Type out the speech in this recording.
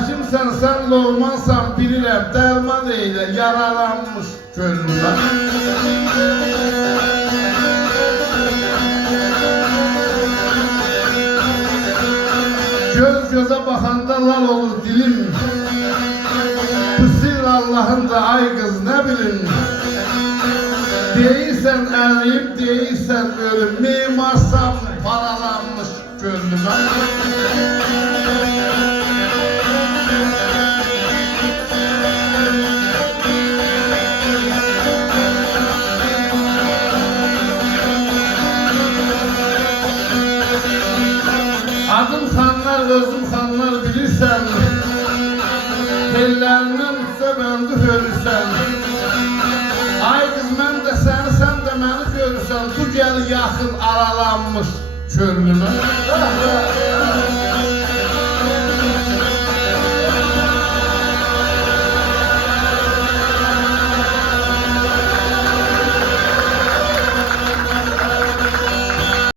Həkimsən, sən lolmansan bilirəm, dərman eylə yaralanmış gönlümə. Göz gözə baxanda lal olur dilim, pısır Allah'ın da ay qız nə bilim. Deyirsən əriyib, deyirsən ölüm, mimarsam paralanmış gönlümə. Adım xanlar, özüm xanlar bilirsən, tellərindən söbəndi hörürsən. Ay qız, mən də səni, sən də məni görürsən, tu gəl yaxın aralanmış könlümə.